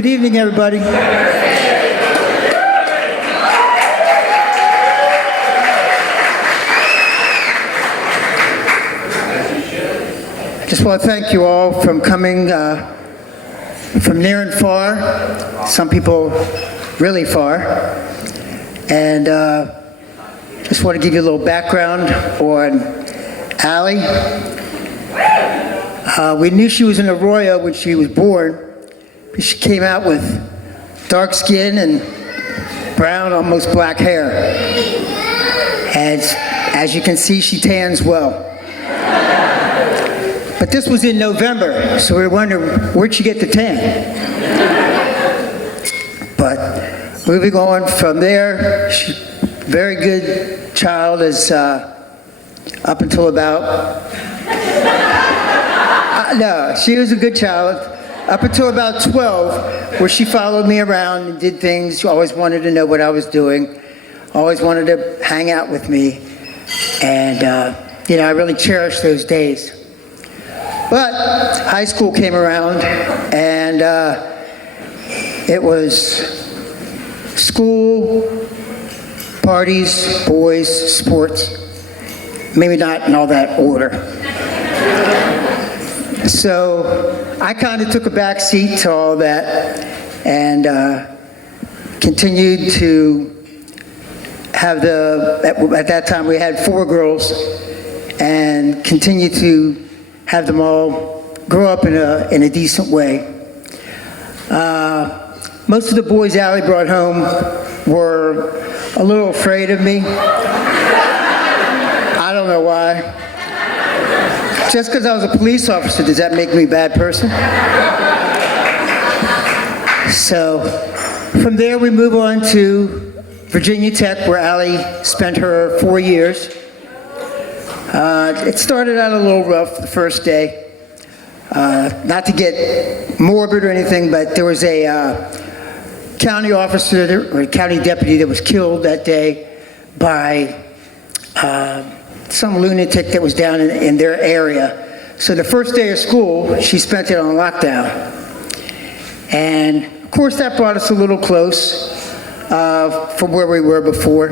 Good evening, everybody. I just want to thank you all for coming from near and far, some people really far, and just want to give you a little background on Allie. We knew she was an Arroyo when she was born. She came out with dark skin and brown, almost black hair. And as you can see, she tans well. But this was in November, so we were wondering, where'd she get the tan? But moving on from there, she's a very good child as up until about, no, she was a good child. Up until about 12, where she followed me around and did things. She always wanted to know what I was doing, always wanted to hang out with me. And, I really cherished those days. But high school came around, and it was school, parties, boys, sports. Maybe not in all that order. So I kind of took a back seat to all that and continued to have at that time we had 4 girls, and continued to have them all grow up in a decent way. Most of the boys Allie brought home were a little afraid of me. I don't know why. Just because I was a police officer, does that make me a bad person? So from there we move on to Virginia Tech, where Allie spent her 4 years. It started out a little rough the first day. Not to get morbid or anything, but there was a county officer or county deputy that was killed that day by some lunatic that was down in their area. So the first day of school, she spent it on lockdown. And of course that brought us a little close from where we were before.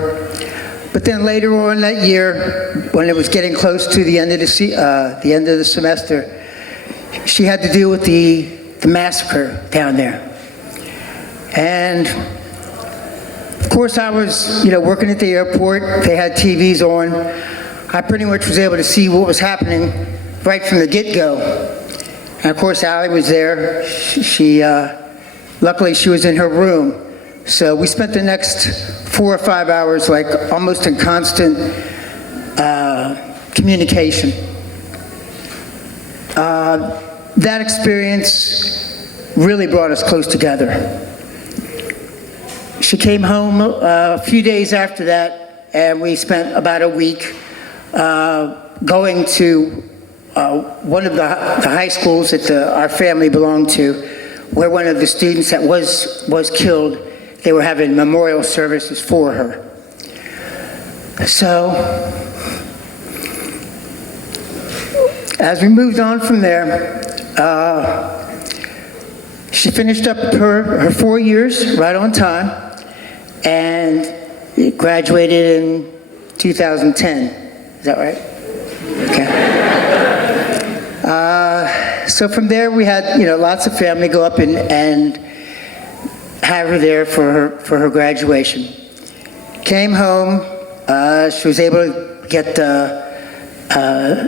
But then later on that year, when it was getting close to the end of the semester, she had to deal with the massacre down there. And of course I was, working at the airport. They had TVs on. I pretty much was able to see what was happening right from the get-go. And of course, Allie was there. Luckily, she was in her room. So we spent the next 4 or 5 hours, like almost in constant communication. That experience really brought us close together. She came home a few days after that, and we spent about a week going to one of the high schools that our family belonged to, where one of the students that was killed, they were having memorial services for her. So, as we moved on from there, she finished up her 4 years right on time, and graduated in 2010. Is that right? Okay. So from there we had, lots of family go up and have her there for her graduation. Came home. She was able to get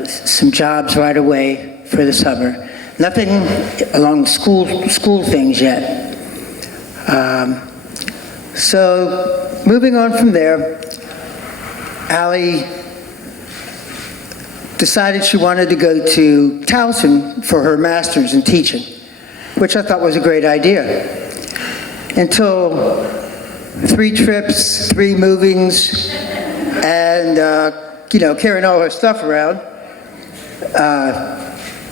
some jobs right away for the summer. Nothing along school things yet. So moving on from there, Allie decided she wanted to go to Towson for her master's in teaching, which I thought was a great idea. Until 3 trips, 3 movings, and carrying all her stuff around,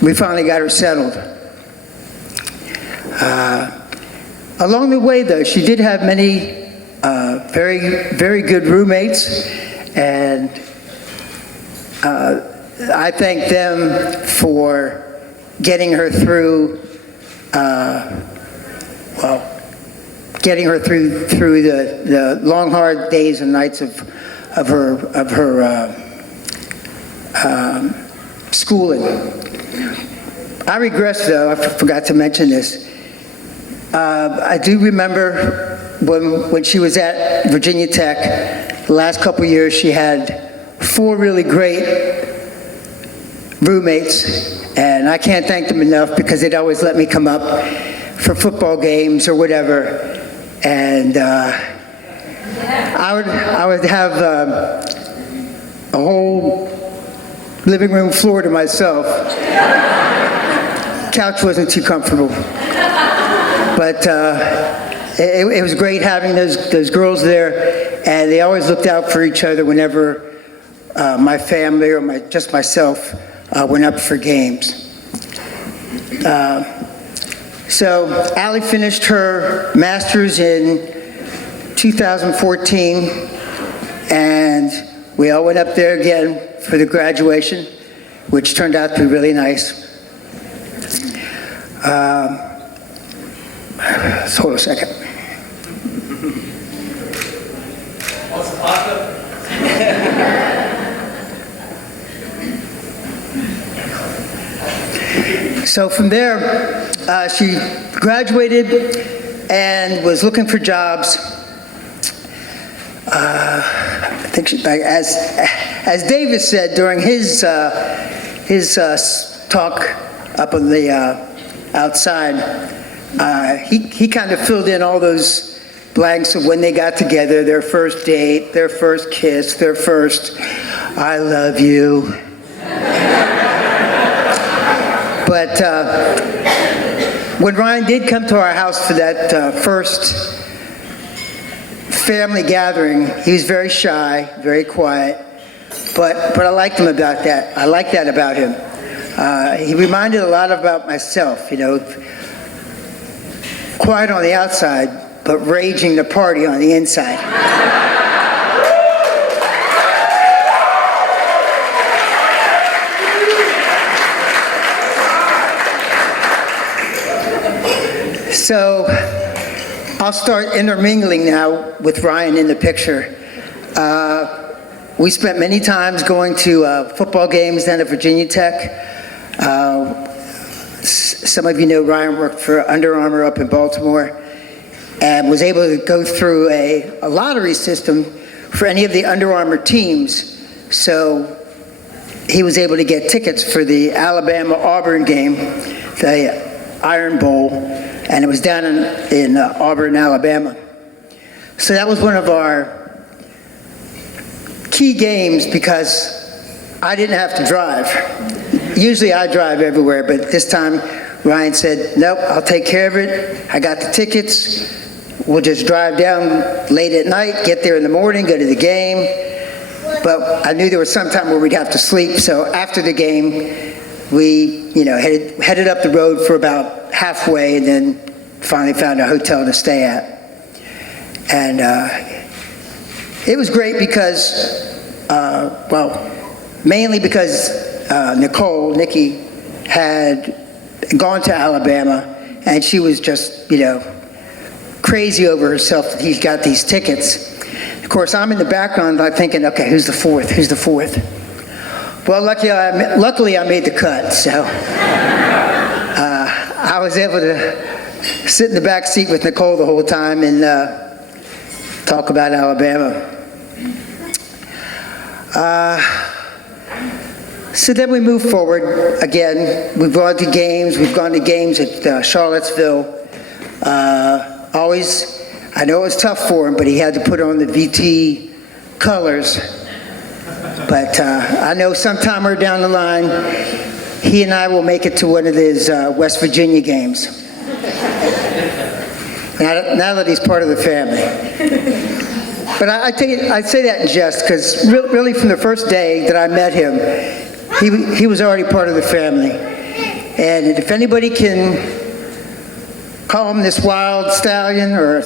we finally got her settled. Along the way, though, she did have many very, very good roommates, and I thank them for getting her through, well, getting her through the long, hard days and nights of her schooling. I regress, though. I forgot to mention this. I do remember when she was at Virginia Tech, the last couple of years, she had 4 really great roommates, and I can't thank them enough because they'd always let me come up for football games or whatever, and I would have a whole living room floor to myself. Couch wasn't too comfortable, but it was great having those girls there, and they always looked out for each other whenever my family or just myself went up for games. So Allie finished her master's in 2014, and we all went up there again for the graduation, which turned out to be really nice. Hold a second. So from there, she graduated and was looking for jobs. I think as Davis said during his talk up on the outside, he kind of filled in all those blanks of when they got together, their first date, their first kiss, their first "I love you." But when Ryan did come to our house for that first family gathering, he was very shy, very quiet, but I liked him about that. I liked that about him. He reminded a lot about myself, quiet on the outside, but raging the party on the inside. So I'll start intermingling now with Ryan in the picture. We spent many times going to football games then at Virginia Tech. Some of you know Ryan worked for Under Armour up in Baltimore and was able to go through a lottery system for any of the Under Armour teams. So he was able to get tickets for the Alabama-Auburn game, the Iron Bowl, and it was down in Auburn, Alabama. So that was one of our key games because I didn't have to drive. Usually I drive everywhere, but this time Ryan said, nope, I'll take care of it. I got the tickets. We'll just drive down late at night, get there in the morning, go to the game. But I knew there was some time where we'd have to sleep, so after the game, we headed up the road for about halfway and then finally found a hotel to stay at. And it was great because, mainly because Nikki had gone to Alabama and she was just, crazy over herself that he's got these tickets. Of course, I'm in the background thinking, okay, who's the fourth? Who's the fourth? Well, luckily I made the cut, so I was able to sit in the back seat with Nicole the whole time and talk about Alabama. So then we move forward again. We've gone to games. We've gone to games at Charlottesville. Always, I know it was tough for him, but he had to put on the VT colors. But I know sometime or down the line, he and I will make it to one of his West Virginia games. Now that he's part of the family. But I say that in jest, because really from the first day that I met him, he was already part of the family. And if anybody can call him this wild stallion or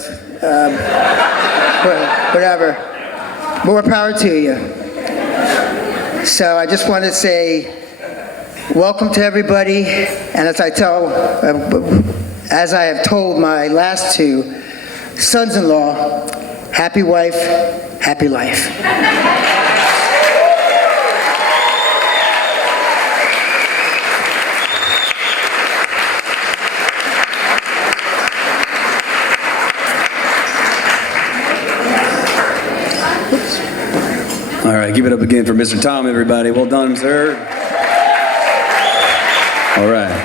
whatever, more power to you. So I just want to say welcome to everybody, and as I have told my last two, Sons-in-law, happy wife, happy life. All right, give it up again for Mr. Tom, everybody. Well done, sir. All right.